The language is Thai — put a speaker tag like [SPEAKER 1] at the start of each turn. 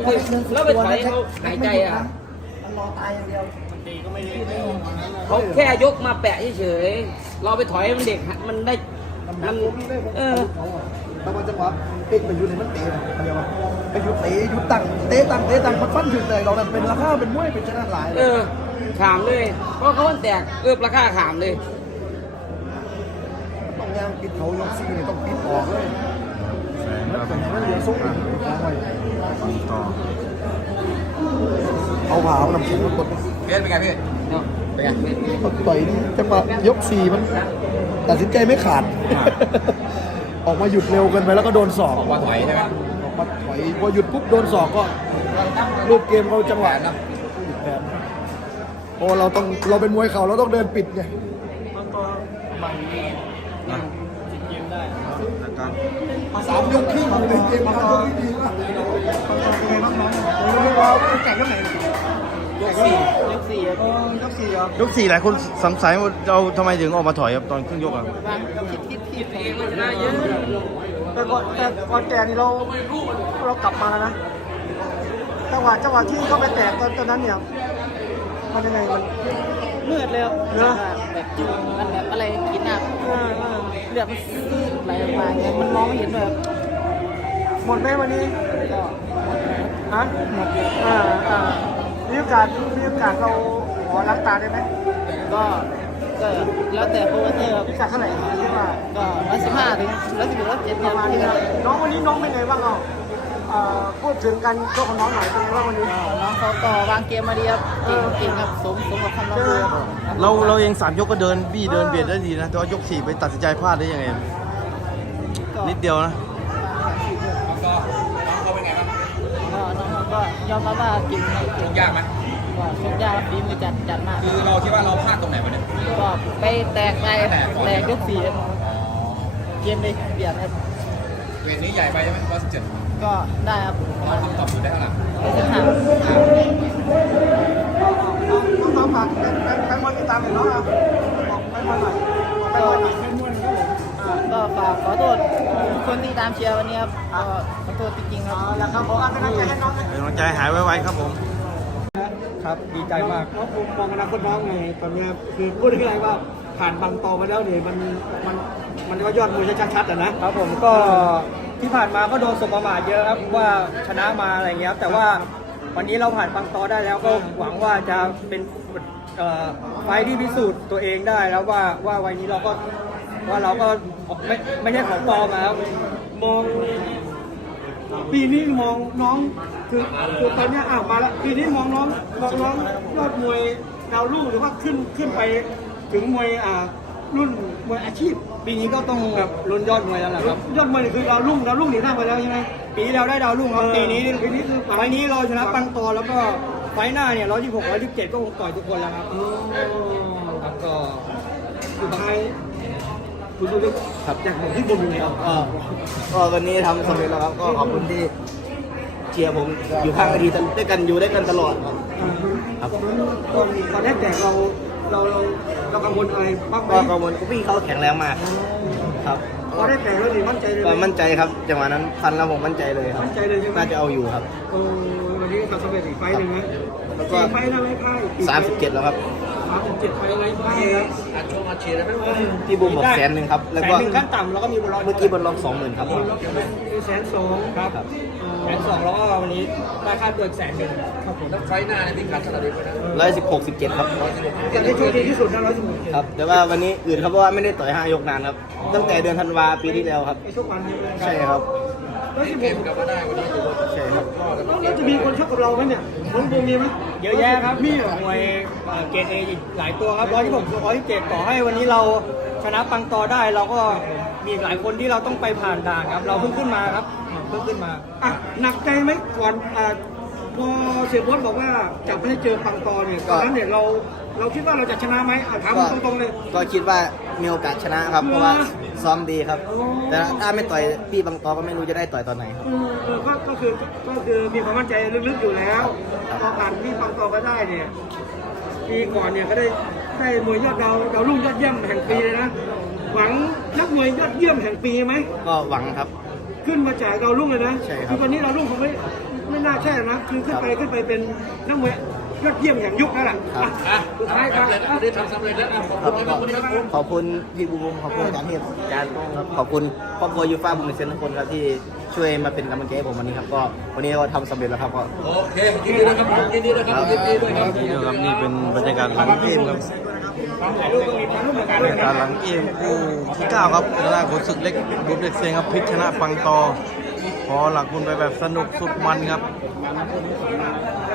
[SPEAKER 1] แล้วไปถอยเขาหายใจอ่ะ
[SPEAKER 2] รอตายอย่างเดียว
[SPEAKER 3] ตีก็ไม่ได้
[SPEAKER 1] เขาแค่ยกมาแปะเฉยๆเราไปถอยมันเด็กมันได้มัน
[SPEAKER 2] บางจังหวะเอกไปอยู่ในมันเตะเดียวไปอยู่เตะอยู่ตั้งเตะตั้งมันฟันถึงเลยเราเนี่ยเป็นราคาเป็นมวยเป็นชนะหลายเลย
[SPEAKER 1] ขามเลยเพราะเขาแตกราคาขามเลย
[SPEAKER 2] ต้องยางปิดเขายกซีเนี่ยต้องปิดออกเลย
[SPEAKER 4] แสงครับ
[SPEAKER 2] เป็นอย่างนั้นเรือซุกอีก
[SPEAKER 4] ต่อ
[SPEAKER 2] เอาผ่าเอาน้ำแข็งมากด
[SPEAKER 4] เล่นเป็นไงพี่เป็นไง
[SPEAKER 2] ต่อยจังหวะยก4มันตัดสินใจไม่ขาด ออกมาหยุดเร็วเกินไปแล้วก็โดนศอก
[SPEAKER 4] ออกมาถอยใช่ไหม
[SPEAKER 2] ออกมาถอยพอหยุดปุ๊บโดนศอกก็รูปเกมเขาจังหวะนะแผนโอ้เราเป็นมวยเข่าเราต้องเดินปิดไง
[SPEAKER 3] มันก็บังนี่เกมได้
[SPEAKER 4] นะครับ
[SPEAKER 2] 3 ยกครึ่งเลยเกมมาก็ดีมากเป็นไงบ้างน้องเราแข่งยังไง
[SPEAKER 1] ยกสี่
[SPEAKER 3] ยกสี่
[SPEAKER 2] ยก4เหรอย
[SPEAKER 4] ก4หลายคนสงสัยว่าเราทำไมถึงออกมาถอยครับตอนครึ่งยกอ่ะ
[SPEAKER 1] คิดเองมันชนะเยอะ
[SPEAKER 2] แต่ก่อนแก่นี่เรากลับมาแล้วนะจังหวะที่เข้าไปแตกตอนนั้นเนี่ยมันยังไงมัน
[SPEAKER 3] มืดเลย
[SPEAKER 2] เนอะ
[SPEAKER 3] แบบจุ่มมันแบบอะไรกินอ่ะเลือดมันไหลออกมาเนี่ยมันมองไม่เห็นเลย
[SPEAKER 2] หมดไหมวันนี้
[SPEAKER 3] ก็
[SPEAKER 2] ฮะหมดมีโอกาสเราขอล้างตาได้ไหม
[SPEAKER 3] ก็แล้วแต่โปรโมเตอร์
[SPEAKER 2] พิกัดเท่าไหร่เรียกว่า
[SPEAKER 3] ก็115 ถึง117
[SPEAKER 2] ประมาณนี้นะน้องวันนี้น้องเป็นไงบ้างพูดถึงการโชคของน้องหน่อยเป็นไงบ้างวันนี้
[SPEAKER 3] น้องเขาก็วางเกมมาดีครับเก่งครับสมกับคำเราเลยครับ
[SPEAKER 4] เราเอง3 ยกก็เดินบี้เดินเบียดได้ดีนะแต่ว่ายก4ไปตัดสินใจพลาดได้ยังไง นิดเดียวนะ
[SPEAKER 3] ก็น้องเขาก็ยอมรับว่าเก่งเก่ง
[SPEAKER 4] ยากไหม
[SPEAKER 3] ก็ชกยากฝีมือจัดมาก
[SPEAKER 4] คือเราคิดว่าเราพลาดตรงไหนวะเนี่ย
[SPEAKER 3] ก็ไปแตกยก4ครับเกมเลยเบียดครับ
[SPEAKER 4] เวทนี้ใหญ่ไปใช่ไหม117
[SPEAKER 3] ก็ได้ครับประมาณ
[SPEAKER 4] ตอบได้เท่าไหร่
[SPEAKER 2] น้องฝากแฟนบอลติดตามหน่อยน้องบอกแฟนบอลหน่อยแฟนบอลหน่อยแฟนบอลครับผม
[SPEAKER 3] ก็ฝากขอโทษคนที่ตามเชียร์วันนี้ครับก็ขอโทษจริงๆครับ
[SPEAKER 2] แล้วครับผมเป็นกำลังใจให้น้องนะ
[SPEAKER 4] เป็นกำลังใจหายไวๆครับผม
[SPEAKER 2] ครับดีใจมากน้องมองอนาคตน้องไงตอนนี้คือพูดถึงอะไรว่าผ่านบางตอมาแล้วเนี่ยมันก็ยอดมวยชัดๆนะครับผมก็ที่ผ่านมาก็โดนสบประมาทเยอะครับว่าชนะมาอะไรเงี้ยแต่ว่าวันนี้เราผ่านบางตอได้แล้วก็หวังว่าจะเป็นไฟที่พิสูจน์ตัวเองได้แล้วว่าวันนี้เราก็ไม่ใช่ของปลอมแล้วมองปีนี้มองน้องคือตอนนี้มาแล้วปีนี้มองน้องยอดมวยดาวรุ่งหรือว่าขึ้นไปถึงมวยรุ่นมวยอาชีพปีนี้ก็ต้องแบบลุ้นยอดมวยแล้วแหละครับยอดมวยนี่คือดาวรุ่งหนีหน้าไปแล้วใช่ไหมปีเราได้ดาวรุ่งครับปีนี้คือไฟนี้เราชนะปังตอแล้วก็ไฟหน้าเนี่ย126 127ก็คงต่อยทุกคนแล้วครับครับก็สุดท้ายคุณดูดิครับจากผมที่บนอยู่แล้ว
[SPEAKER 5] ก็วันนี้ทำสำเร็จแล้วครับก็ขอบคุณที่เชียร์ผมอยู่ข้างกันดีด้วยกันอยู่ด้วยกันตลอดครับ
[SPEAKER 2] ตอนแรกแต่เรากังวลอะไรบ้างไหม
[SPEAKER 5] ก็กังวลพี่เขาแข็งแรงมากครับ
[SPEAKER 2] พอได้แต่แล้วดิมั่นใจเลย
[SPEAKER 5] ก็มั่นใจครับจังหวะนั้นฟันแล้วผมมั่นใจเลยครับ
[SPEAKER 2] มั่นใจเลยใช่ไหม
[SPEAKER 5] น่าจะเอาอยู่ครับ
[SPEAKER 2] วันนี้ก็ทำสำเร็จอีกไฟหนึ่งนะ
[SPEAKER 5] แล้วก็
[SPEAKER 2] ไฟแล้วไรพ่าย
[SPEAKER 5] 37แล้วครับ
[SPEAKER 2] 37ไฟไรพ่ายครับ
[SPEAKER 5] พี่บูมบอก100,000ครับแล้วก็
[SPEAKER 2] 100,000ขั้นต่ำแล้วก็มีบอลล็อก
[SPEAKER 5] เมื่อกี้บอลล็อก20,000ครับ
[SPEAKER 2] 102,000ครับ102,000แล้วก็วันนี้ได้ค่าตัว100,000ครับผมแล้วไฟหน้าเนี่ยพี่กัดเท่าไหร่ไปนะ
[SPEAKER 5] 116 17ครับ
[SPEAKER 2] อย่างที่โชคดีที่สุดนะ116
[SPEAKER 5] ครับแต่ว่าวันนี้อื่นครับเพราะว่าไม่ได้ต่อย5 ยกนานครับตั้งแต่เดือนธันวาปีที่แล้วครับ
[SPEAKER 2] ไอ้ช่วงวันนี้
[SPEAKER 5] ใช่ครับ
[SPEAKER 2] 116กลับมาได้วันนี้
[SPEAKER 5] ใช่ครับ
[SPEAKER 2] แล้วจะมีคนชกกับเราไหมเนี่ยน้องบูมมีไหม
[SPEAKER 1] เยอะแยะครับ
[SPEAKER 2] มีเหรอ
[SPEAKER 1] มวยเกรดเอหลายตัวครับ126 127ต่อให้วันนี้เราชนะปังตอได้เราก็มีหลายคนที่เราต้องไปผ่านด่านครับเราเพิ่งขึ้นมาครับเพิ่งขึ้นมา
[SPEAKER 2] อ่ะหนักใจไหมก่อนพอเสียโบ๊ทบอกว่าจะไม่ได้เจอปังตอเนี่ยตอนนั้นเนี่ยเราคิดว่าเราจะชนะไหมถามตรงๆเลย
[SPEAKER 5] ก็คิดว่ามีโอกาสชนะครับเพราะว่าซ้อมดีครับ แต่ถ้าไม่ต่อยพี่บางตอก็ไม่รู้จะได้ต่อยตอนไหนครับ
[SPEAKER 2] ก็คือมีความมั่นใจลึกๆอยู่แล้วพอผ่านที่ปังตอก็ได้เนี่ยปีก่อนเนี่ยก็ได้มวยยอดดาวรุ่งยอดเยี่ยมแห่งปีเลยนะหวังนักมวยยอดเยี่ยมแห่งปีไหม
[SPEAKER 5] ก็หวังครับ
[SPEAKER 2] ขึ้นมาจากดาวรุ่งเลยนะ
[SPEAKER 5] ใช่ครับ
[SPEAKER 2] วันนี้ดาวรุ่งเขาไม่น่าใช่นะคือขึ้นไปเป็นนักมวยยอดเยี่ยมอย่างยุคนั่นแหละสุดท้ายครับ
[SPEAKER 5] ขอบคุณพี่บูมขอบคุณอาจารย์เทพอาจารย์ขอบคุณครอบครัวยูฟ่าบุญเซนทุกคนครับที่ช่วยมาเป็นกำลังใจให้ผมวันนี้ครับก็วันนี้ก็ทำสำเร็จแล้วครับก็
[SPEAKER 4] โอเคยินดีด้วยครับยินดีด้วยครับยินดีด้วยครับนี่เป็นบรรยากาศหลังเกมครับบรรยากาศหลังเกมคู่ที่9ครับชนะขุนศึกเล็กบุญเด็กเซงครับพลิกชนะปังตอพอหลักบุญไปแบบสนุกสุดมันครับ